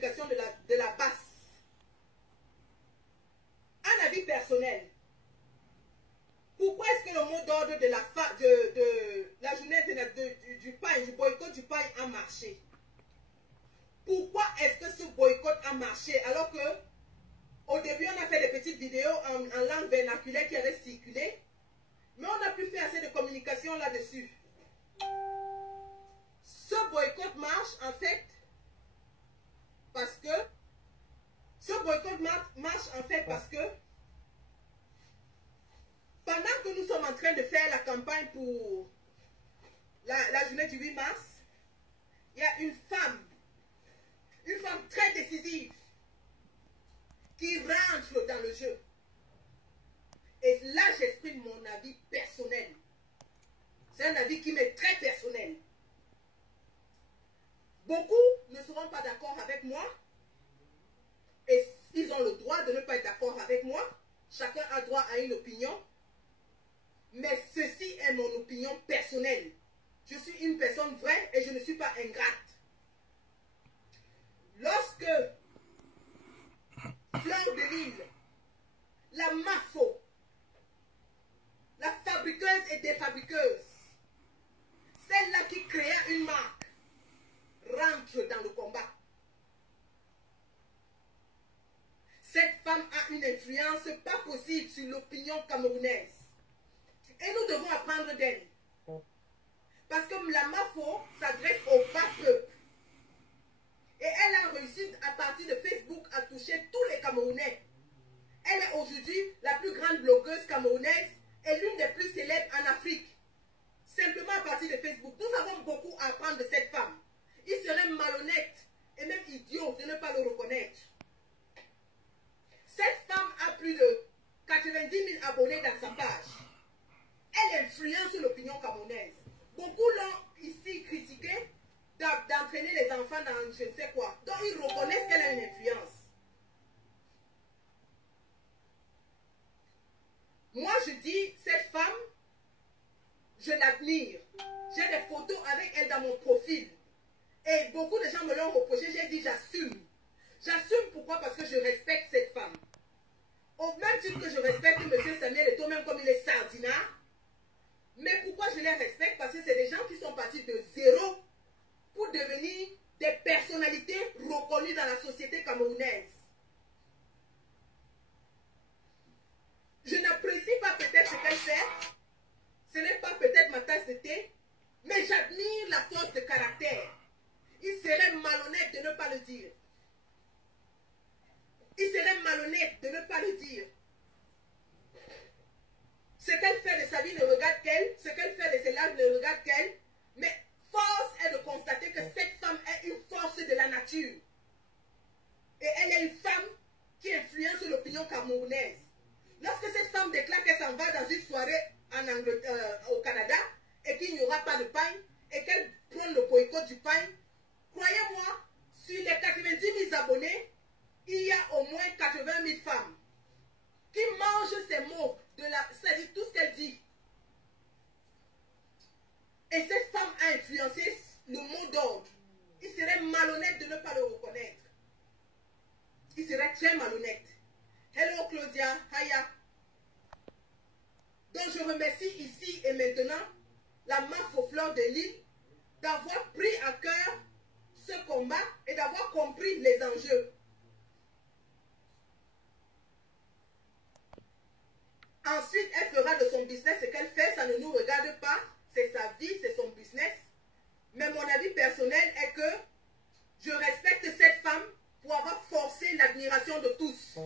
communication de la basse. Un avis personnel. Pourquoi est-ce que le mot d'ordre de la journée du pain, du boycott du pain a marché? Pourquoi est-ce que ce boycott a marché alors que au début on a fait des petites vidéos en langue vernaculaire qui avaient circulé, mais on n'a plus fait assez de communication là-dessus. Ce boycott marche en fait parce que pendant que nous sommes en train de faire la campagne pour la journée du 8 mars, il y a une femme très décisive qui rentre dans le jeu. Et là, j'exprime mon avis personnel. C'est un avis qui m'est très personnel. Beaucoup ne seront pas d'accord avec moi. Et ils ont le droit de ne pas être d'accord avec moi. Chacun a droit à une opinion. Mais ceci est mon opinion personnelle. Je suis une personne vraie et je ne suis pas ingrate. Lorsque Fleur de Lille, la MAFO, la fabriqueuse et défabriqueuse, celle-là qui créa une marque, rentre dans le combat. Cette femme a une influence pas possible sur l'opinion camerounaise. Et nous devons apprendre d'elle. Parce que la MAFO s'adresse au bas peuple. Et elle a réussi à partir de Facebook à toucher tous les Camerounais. Elle est aujourd'hui la plus grande blogueuse camerounaise et l'une des plus célèbres en Afrique. Simplement à partir de Facebook. Nous avons beaucoup à apprendre de cette femme. Il serait malhonnête et même idiot de ne pas le reconnaître. Cette femme a plus de 90 000 abonnés dans sa page. Elle influence l'opinion camerounaise. Beaucoup l'ont ici critiqué d'entraîner les enfants dans je ne sais quoi. Donc ils reconnaissent qu'elle a une influence. Moi je dis, cette femme, je l'admire. J'ai des photos avec elle dans mon profil. Et beaucoup de gens me l'ont reproché. J'ai dit j'assume. J'assume pourquoi? Parce que je respecte cette femme. Au même titre que je respecte M. Samuel Eto'o, même comme il est sardinard. Mais pourquoi je les respecte? Parce que c'est des gens qui sont partis de zéro pour devenir des personnalités reconnues dans la société camerounaise. Je n'apprécie pas peut-être ce qu'elle fait. Ce n'est pas peut-être ma tasse de thé. Mais j'admire la force de caractère. Il serait malhonnête de ne pas le dire. Il serait malhonnête de ne pas le dire. Ce qu'elle fait de sa vie ne regarde qu'elle. Ce qu'elle fait de ses larmes ne regarde qu'elle. Mais force est de constater que cette femme est une force de la nature. Et elle est une femme qui influence l'opinion camerounaise. Lorsque cette femme déclare qu'elle s'en va dans une soirée au Canada et qu'il n'y aura pas de pain et qu'elle prend le boycott du pain, croyez-moi, sur les 90 000 abonnés, il y a au moins 80 000 femmes qui mangent ces mots, c'est-à-dire tout ce qu'elle dit. Et cette femme a influencé le mot d'ordre. Il serait malhonnête de ne pas le reconnaître. Il serait très malhonnête. Hello Claudia, Haya. Donc je remercie ici et maintenant la MAFO Fleur de Lille d'avoir pris à cœur ce combat et d'avoir compris les enjeux. Ensuite, elle fera de son business ce qu'elle fait, ça ne nous regarde pas. C'est sa vie, c'est son business. Mais mon avis personnel est que je respecte cette femme pour avoir forcé l'admiration de tous.